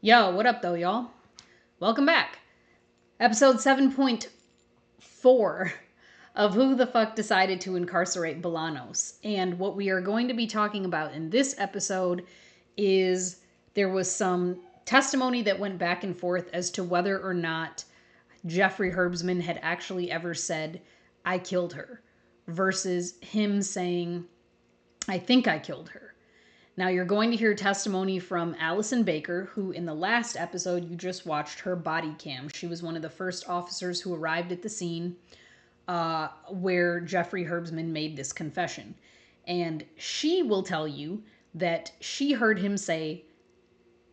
Yo, what up though, y'all? Welcome back. Episode 7.4 of Who the Fuck Decided to Incarcerate Bolanos. And what we are going to be talking about in this episode is there was some testimony that went back and forth as to whether or not Jeffrey Herbstman had actually ever said, "I killed her," versus him saying, "I think I killed her." Now you're going to hear testimony from Allison Baker, who in the last episode you just watched her body cam. She was one of the first officers who arrived at the scene where Jeffrey Herbstman made this confession. And she will tell you that she heard him say,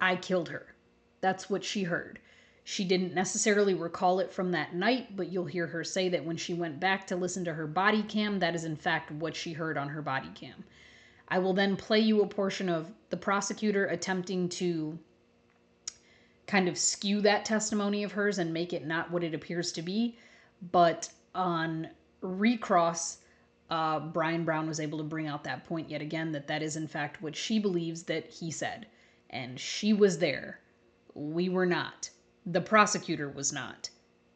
"I killed her." That's what she heard. She didn't necessarily recall it from that night, but you'll hear her say that when she went back to listen to her body cam, that is in fact what she heard on her body cam. I will then play you a portion of the prosecutor attempting to kind of skew that testimony of hers and make it not what it appears to be. But on recross, Brian Brown was able to bring out that point yet again, that is in fact what she believes that he said. And she was there. We were not. The prosecutor was not.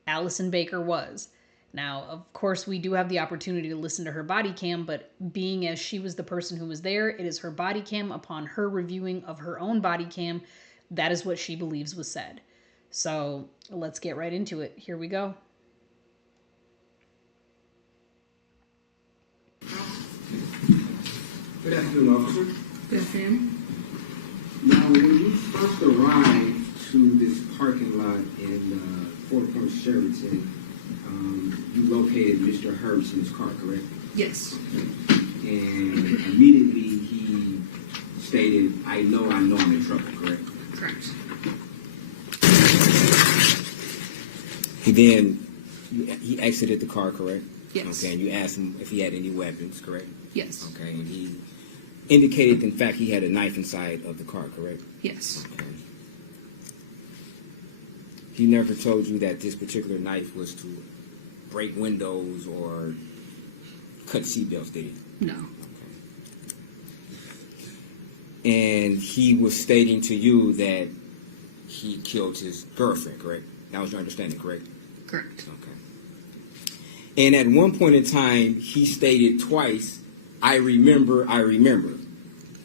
Allison Baker was. Now, of course, we do have the opportunity to listen to her body cam, but being as she was the person who was there, it is her body cam upon her reviewing of her own body cam. That is what she believes was said. So let's get right into it. Here we go. Good afternoon, officer. Good afternoon. Now, when you first arrived to this parking lot in Fort Point, Sheraton, you located Mr. Herbstman's car, correct? Yes. And immediately he stated, I know I'm in trouble, correct? Correct. He exited the car, correct? Yes. Okay, and you asked him if he had any weapons, correct? Yes. Okay, and he indicated, in fact, he had a knife inside of the car, correct? Yes. Okay. He never told you that this particular knife was to break windows or cut seatbelts, did he? No. Okay. And he was stating to you that he killed his girlfriend, correct? That was your understanding, correct? Correct. Okay. And at one point in time, he stated twice, I remember, correct?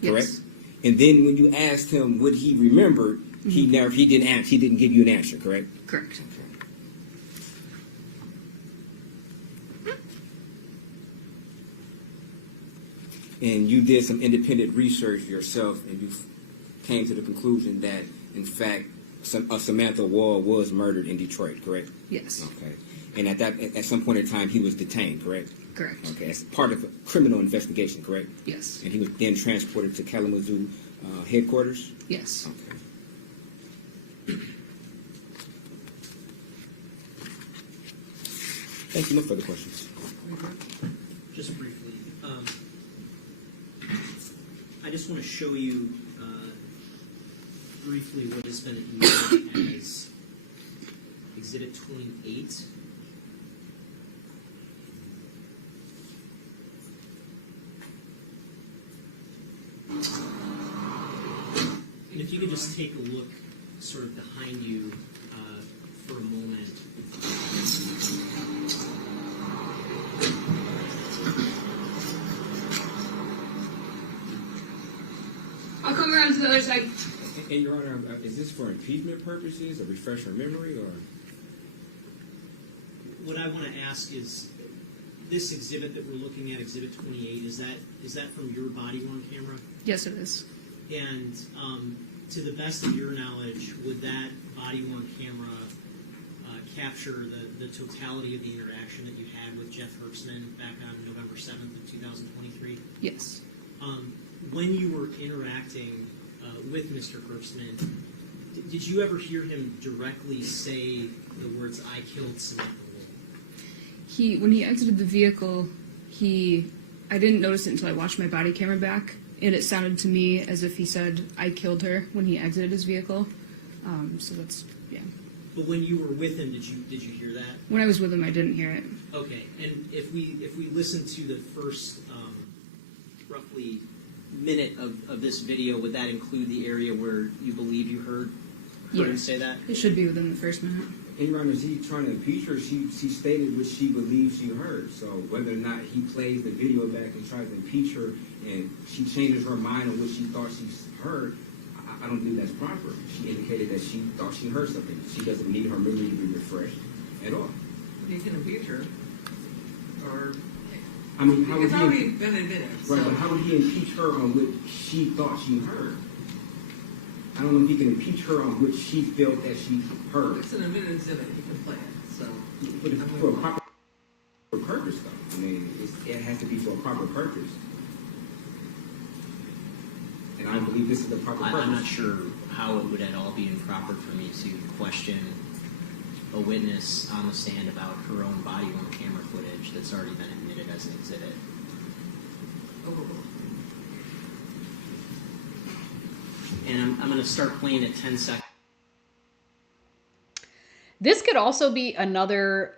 Yes. And then when you asked him what he remembered, he didn't give you an answer, correct? Correct. Okay. And you did some independent research yourself, and you came to the conclusion that, in fact, Samantha Woll was murdered in Detroit, correct? Yes. Okay. And at some point in time, he was detained, correct? Correct. Okay. As part of a criminal investigation, correct? Yes. And he was then transported to Kalamazoo headquarters? Yes. Okay. Thank you. No further questions. Just briefly, I just want to show you briefly what has been used as Exhibit 28. And if you could just take a look sort of behind you for a moment. I'll come around to the other side. And Your Honor, is this for impeachment purposes, or refresh your memory, or? What I want to ask is, this exhibit that we're looking at, Exhibit 28, is that from your body-worn camera? Yes, it is. And to the best of your knowledge, would that body-worn camera capture the totality of the interaction that you had with Jeff Herbstman back on November 7th of 2023? Yes. When you were interacting with Mr. Herbstman, did you ever hear him directly say the words, "I killed Samantha Woll"? When he exited the vehicle, I didn't notice it until I watched my body camera back, and it sounded to me as if he said, "I killed her" when he exited his vehicle. So that's, yeah. But when you were with him, did you hear that? When I was with him, I didn't hear it. Okay, and if we listen to the first roughly minute of this video, would that include the area where you believe you heard heard him say that? It should be within the first minute. And Your Honor, is he trying to impeach her? She stated what she believes she heard. So whether or not he plays the video back and tries to impeach her and she changes her mind on what she thought she heard, I don't think that's proper. She indicated that she thought she heard something. She doesn't need her memory to be refreshed at all. You can impeach her, or I mean, how would it's he? already been admitted. Right, So but how would he impeach her on what she thought she heard? I don't know if he can impeach her on what she felt that she heard. it's an admitted exhibit. You can play it. So But it's for a proper purpose, though. I mean, it has to be for a proper purpose. And I believe this is the proper purpose. I'm not sure how it would at all be improper for me to question a witness on the stand about her own body-worn camera footage that's already been admitted as an exhibit. overruled. And I'm going to start playing at 10 seconds. This could also be another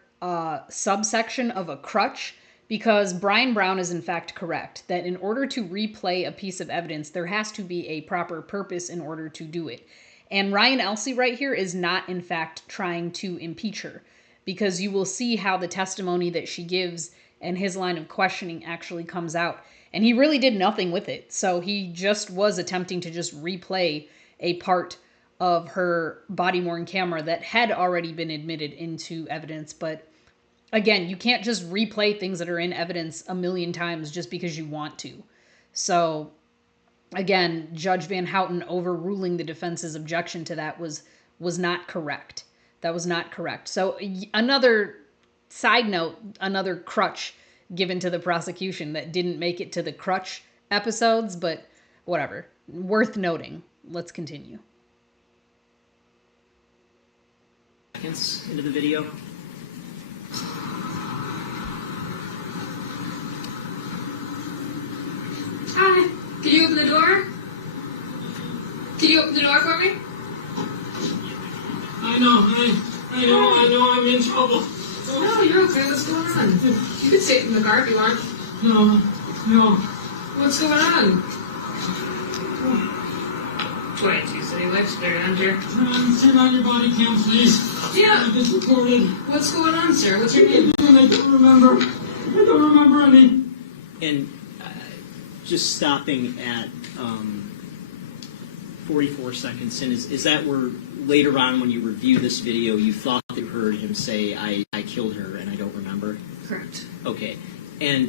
subsection of a crutch, because Brian Brown is in fact correct that in order to replay a piece of evidence, there has to be a proper purpose in order to do it. And Ryan Elsey right here is not in fact trying to impeach her, because you will see how the testimony that she gives and his line of questioning actually comes out. And he really did nothing with it. So he just was attempting to just replay a part of her body-worn camera that had already been admitted into evidence. But again, you can't just replay things that are in evidence a million times just because you want to. So again, Judge Van Houten overruling the defense's objection to that was not correct. That was not correct. So another side note, another crutch given to the prosecution that didn't make it to the crutch episodes, but whatever. Worth noting. Let's continue. Seconds into the video. Hi. Can you open the door? Can you open the door for me? I know, I'm in trouble. No, you're okay. What's going on? You can stay in the car if you want. No. What's going on? 22 City Licks, they're under. Turn on your body cam, please. Yeah. I just recorded. What's going on, sir? What's your name? I don't remember any. And just stopping at 44 seconds in, is that where later on when you review this video you thought you heard him say, I killed her and I don't remember? Correct. Okay. And,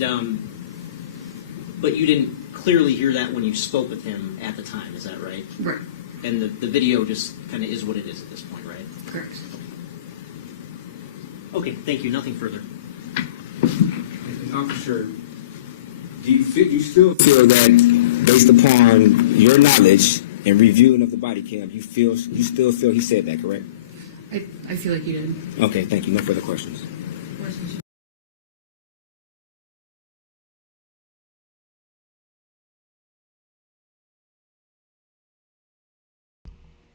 but you didn't clearly hear that when you spoke with him at the time, is that right? Right. And the video just kind of is what it is at this point, right? Correct. Okay, thank you. Nothing further. And officer, do you still feel that based upon your knowledge and reviewing of the body cam, you still feel he said that, correct? I feel like you did. Okay, thank you. No further questions.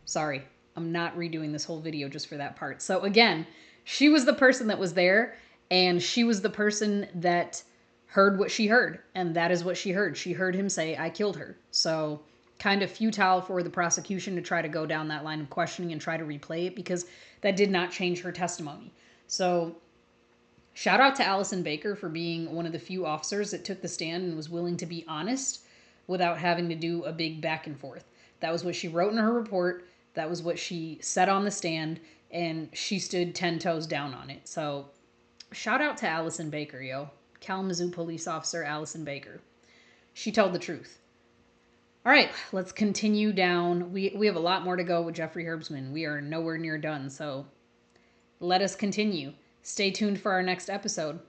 Sorry, I'm not redoing this whole video just for that part. So again, she was the person that was there, and she was the person that heard what she heard, and that is what she heard. She heard him say, I killed her. So kind of futile for the prosecution to try to go down that line of questioning and try to replay it, because that did not change her testimony. So shout out to Allison Baker for being one of the few officers that took the stand and was willing to be honest without having to do a big back and forth. That was what she wrote in her report. That was what she said on the stand, and she stood 10 toes down on it. So shout out to Allison Baker, yo. Kalamazoo Police Officer Allison Baker. She told the truth. All right, let's continue down. We have a lot more to go with Jeffrey Herbstman. We are nowhere near done, so let us continue. Stay tuned for our next episode.